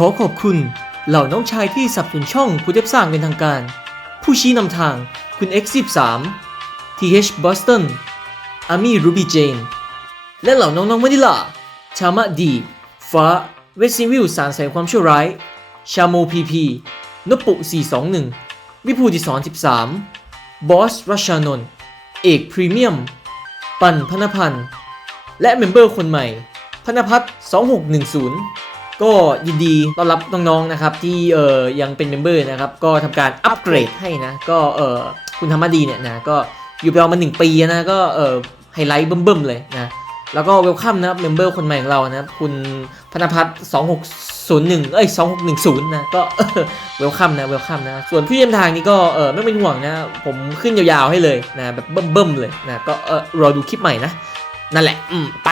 ขอขอบคุณเหล่าน้องชายที่สนับสนุนช่องผู้เทพสร้างเป็นทางการ ผู้ชี้นำทางคุณ X13 TH Boston Ami Ruby Jane และเหล่าน้องๆวานิลาชามะดี ฟ้า เวสซิวิลสารแสงความชั่วร้าย ชาโมพีพีนปุ 421 วิภูดิสอน 13 บอสรัชชานนท์เอกพรีเมียม ปันพนพันธ์และเมมเบอร์คนใหม่ พนพัฒน์2610 ก็ยินดีต้อนรับน้องๆนะครับที่เอ่อยังเป็นเมมเบอร์นะครับก็ทำการอัปเกรดให้นะ ก็เอ่อคุณธรรมดีเนี่ยนะก็อยู่กับเรามา1ปีนะก็เอ่อไฮไลท์เบิ่มๆเลยนะแล้วก็เวลคัมนะครับเมมเบอร์คนใหม่ของเรานะครับคุณพนพัฒน์2601 เอ้ย 2610 นะ ก็เวลคัมนะเวลคัมนะ ส่วนผู้เยี่ยมทางนี่ก็เออไม่เป็นห่วงนะ ผมขึ้นยาวๆให้เลยนะ แบบเบิ่มๆเลยนะ ก็เออรอดูคลิปใหม่นะ นั่นแหละ อืม ไป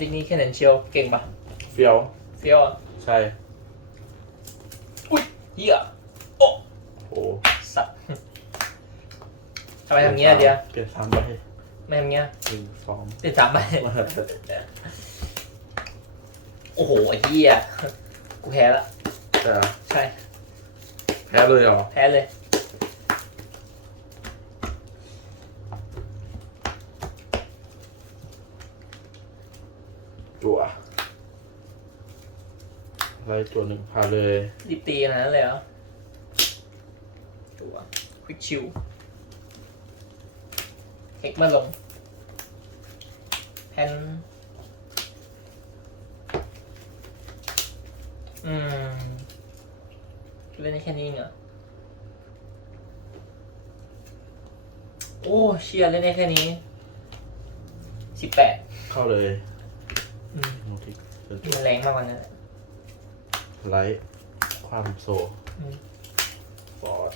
ดิกนี้แค่ไหนเชียวเก่งปะเฟียว เฟี้ยวอะใช่ อุ้ยเหี้ยโอ้โอ้สัตว์ทำไมทำเงี้ยเดียวเปลี่ยนสามใบไม่ทำเงี้ยหนึ่งสองเป็นสามใบโอ้โหไอ้เหี้ยกูแพ้ละ แต่ใช่ แพ้เลยเหรอ แพ้เลย จั่ว ไล่จั่วหนึ่งพาเลยรีบตีขนาดนั้นเลยเหรอ ตัวควิกชิวเอ็กมาลง แพนอืมเล่นได้แค่นี้เองเหรอโอ้เชียเล่นได้แค่นี้สิบแปดเข้าเลยอืมโนติเดินมันแรงมากกว่านั้นอะ ไลท์ความโซอืมฟอร์ด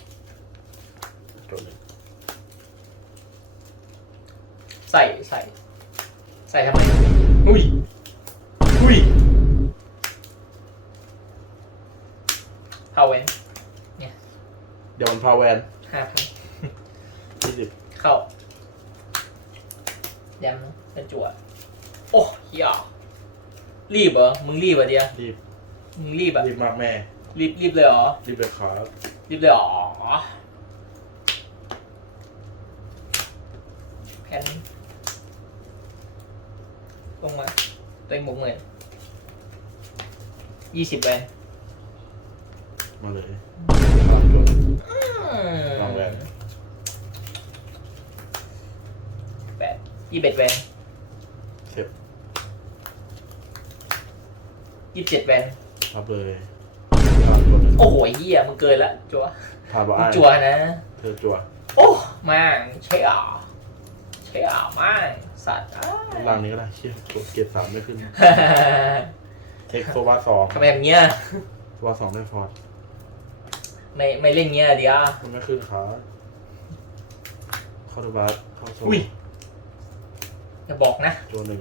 จั่วหนึ่งใส่ใส่ ใส่ทำไมอุ้ยอุ้ยพาวเวนเดี๋ยวมันพาแวนห้าพันยี่สิบเข้าแยมเป็นจั่วโอ้เฮียรีบเหรอมึงรีบเหรอเดียรีบ มึงรีบอะ รีบมากแม่ รีบรีบเลยเหรอ รีบเลยครับรีบเลยเหรอแพนลงมาตัวเองบวกหมื่นยี่สิบแวนมาเลยพาจั่วหนึ่งวางแวน แปดยี่สิบเอ็ดแวนเก็บยี่สิบเจ็ดแวน รับเลยพาจั่วหนึ่งโอ้โหเหี้ยมึงเกินละจัวพาบอมึไองจัวนะ เธอจั่วโอ้มาใช่อะใช่อะมาสัตว์อ้ายล่างนี้ก็ได้เชี่ยกดเกียร์สามไม่ขึ้นเทคโซวาสองทำไมแบบเนี้ยโซวาสองได้ฟอร์ดไม่ไม่เล่นเงี้ยเดียวมันไม่ขึ้นขาเข้าดูบาสเข้าโซอุ้ยอย่าบอกนะโจหนึ่ง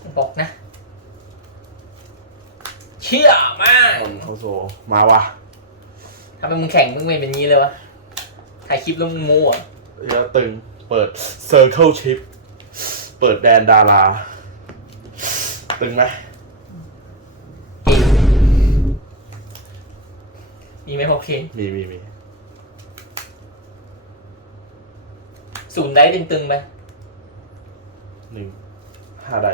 อย่าบอกนะเชี่ยมากคนเข้าโซมาวะทำไมมึงแข่งมึงไม่เป็นงี้เลยวะถ่ายคลิปแล้วมึงโม่อะเดี๋ยวตึง เปิด Circle Chip เปิดแดนดารา ตึงไหมเก่งมีไหมโอเคมีมีมีศูนย์ได้ตึงๆไหมหนึ่งห้าได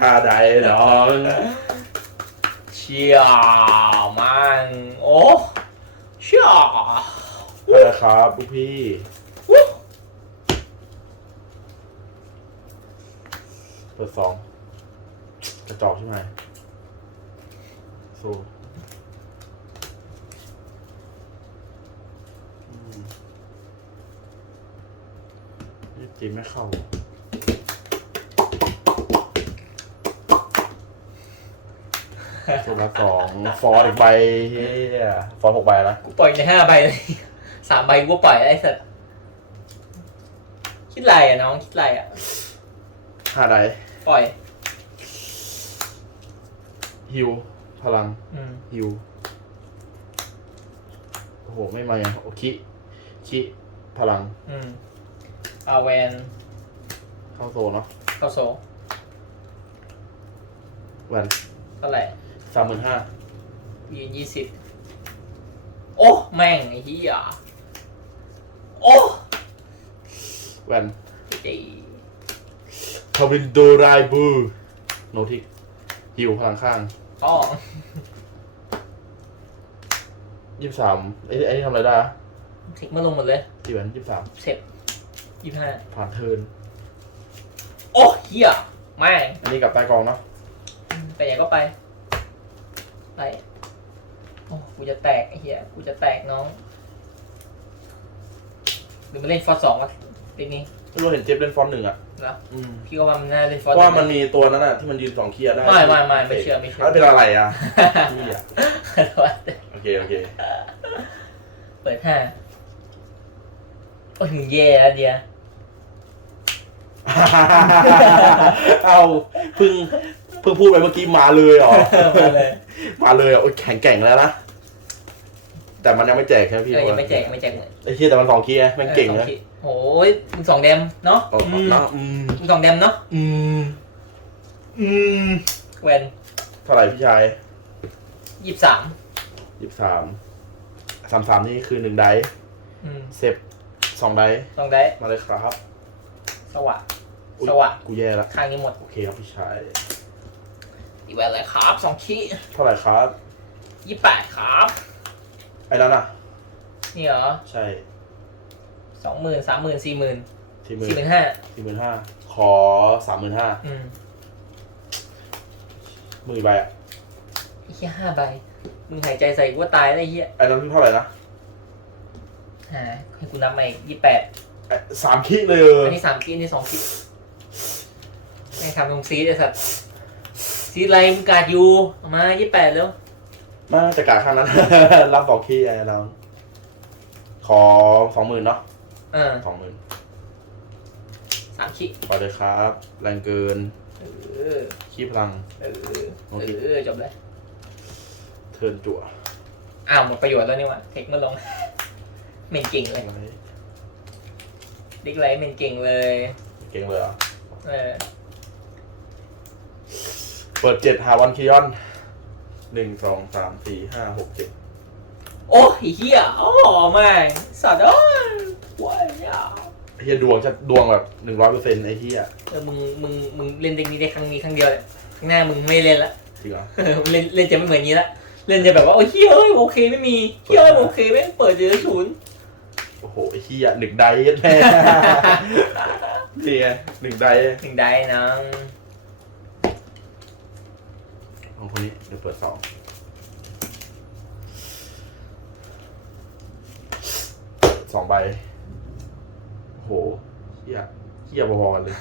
ห้าไดน้องเชี่ยมันโอ้เชี่ยไปแล้วครับลูกพี่เปิดสองกระจอกใช่ไหมโซอืมนี่ตีไม่เข้า โซลาสองฟอร์ดอีกใบเฮียฟอร์ดหกใบนะกูปล่อยในห้าใบเลยสามใบกูก็ปล่อยไอ้สัตว์คิดไรอะน้องคิดไรอะ ห้าไดหปล่อย ฮิวพลังอืมฮิวโอ้โห ไม่มาอย่างโอคิคิพลังอืมอาแวนเข้าโซเนาะเข้าโซแวนเท่าไหร่ สามหมื่นห้ายืนยี่สิบโอ้ แม่งไอ้เหี้ยโอ้แวนจีทวินโดไรบูโนทิกฮิวพลังข้างอ๋อยี่สิบสามไอ้ไอ้นี่ทำอะไรได้อะทิ้งมาลงหมดเลยที่แวนยี่สิบสามเสร็จยี่ห้าผ่านเทิร์นโอ้เหี้ยแม่งอันนี้กับใต้กองเนาะไปไหนก็ไป ไปโอ้กูจะแตกไอ้เหี้ยกูจะแตกน้องหรือมาเล่นฟอร์สองวะทีนี้ไม่รู้เห็นเจ็บเล่นฟอนต์หนึ่งอะเหรออืมพี่ก็ว่ามันน่าเล่นฟเพอร์ราะว่ามันมีตัวนั้นอะที่มันยืนสองเคียร์ได้ไม่ไม่ไม่ไม่เชื่อไม่เชื่อแล้วเป็นอะไรอะนี่อะโอเคโอเค เปิดห้าโอ้ยมึงแย่แล้วเดียเอาเพิ่ง เพิ่งพูดไปเมื่อกี้มาเลยเหรอ มาเลย มาเลยเหรอโอ้ยแข็งแกร่งแล้วนะ แต่มันยังไม่แจกใช่ไหมพี่เออยังไม่แจกยังไม่แจกเลยไอ้เคียแต่มันสองเคียร์แม่งเก่งออสนะขีดโอ้ยมึงสองแดมเนาะเอาอืมนะอืมมึงสองแดมเนาะอืมอืมแวนเท่าไหร่พี่ชายยี่สิบสามยี่สิบสามสามสามนี่คือหนึ่งไดส์อืมเซฟสองไดส์สองได้มาเลยครับ สวัสดอุ๊ยสวัสดกูแย่ละ ข้างนี้หมด โอเคครับพี่ชาย อีกแวนอะไรครับสองขี้เท่าไหร่ครับยี่แปดครับ ไอ้นั้นอะ นี่เหรอใช่สองหมื่นสามหมื่นสี่หมื่นสี่หมื่นสี่หมื่นห้าสี่หมื่นห้าขอสามหมื่นห้าอืมมือใบอะไอ้เหี้ยห้าใบ มึงหายใจใส่กูว่าตายได้ไอ้เหี้ยไอ้นั้นเท่าไหร่นะหาให้กูนับมาอีกยี่แปดไอ้สามคิดเลยเอออันนี้สามคิดอันนี้สองคิดไม่ทำตรงซีดไอ้สัตว์ ซีดอะไรมึงกาดอยู่เอามายี่แปดแล้วไมาจะกาข้างนั้น รับสองคิดไอ้นั้นขอสองหมื่นเนาะเออสองหมื่นสามคิดไปเลยครับ แรงเกินเออขี้พลัง เออเออจบเลยเทิร์นจั่วอ้าวหมดประโยชน์แล้วนี่หวะเทคมาลง เมนเก่งเลยไว้ดิกไลท์เมนเก่งเลย เก่งเลยเหรอะเออ เปิดเจ็ดหาวันคิยอนหนึ่งสองสามสี่ห้าหกเจ็ดโอ้ยเฮียโอ้แม่งสัตว์เอ้ยว้ายอะเฮียดวงจะดวงแบบหนึ่งร้อยเปอร์เซ็นต์ไอ้เฮียเออมึงมึงมึงเล่นเด็กนี้ได้ครั้งนี้ครั้งเดียวเลยข้างหน้ามึงไม่เล่นละจริงเหรอเออเล่นเล่นจะไม่เหมือนนี้ละเล่นจะแบบว่าโอ้ยเฮียเอ้ยโอเคไม่มีเฮียเอ้ยโอเคแม่งเปิดเจอศูนย์โอ้โหไอ้เฮียหนึ่งไดส์แม่นี่ไงหนึ่งไดส์หนึ่งได้นะ ของคนนี้เดี๋ยวเปิดสองสองใบโอ้โหเฮียเฮียบอๆกันเลย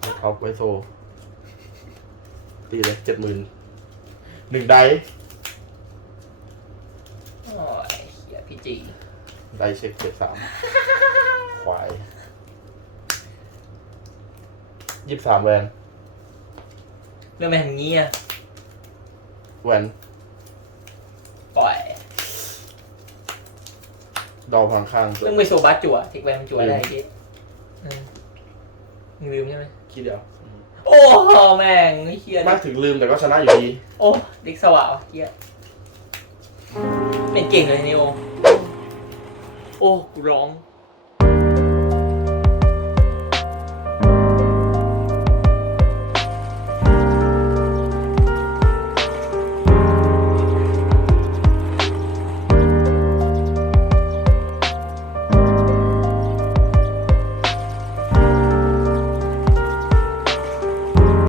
ไว้ท็อปไว้โซ ตีเลยเจ็ดหมื่นหนึ่งไดส์โอ้ยเฮียพี่จีไดส์เช็คเจ็ดสามควายยี่สิบสามแวน เรื่องแบบนี้อะแวนปล่อย ดอพังข้างเรื่องไปโซบัสจั่วเทคแวนมันจั่วได้ที่มึงลืมใช่ไหมคิดเดียวโอ้โหแม่งไอ้เฮียมากถึงลืมแต่ก็ชนะอยู่ดีโอ้ดิกสว่าวะเฮียเป็นเก่งเลยนิโอโอ้กูร้อง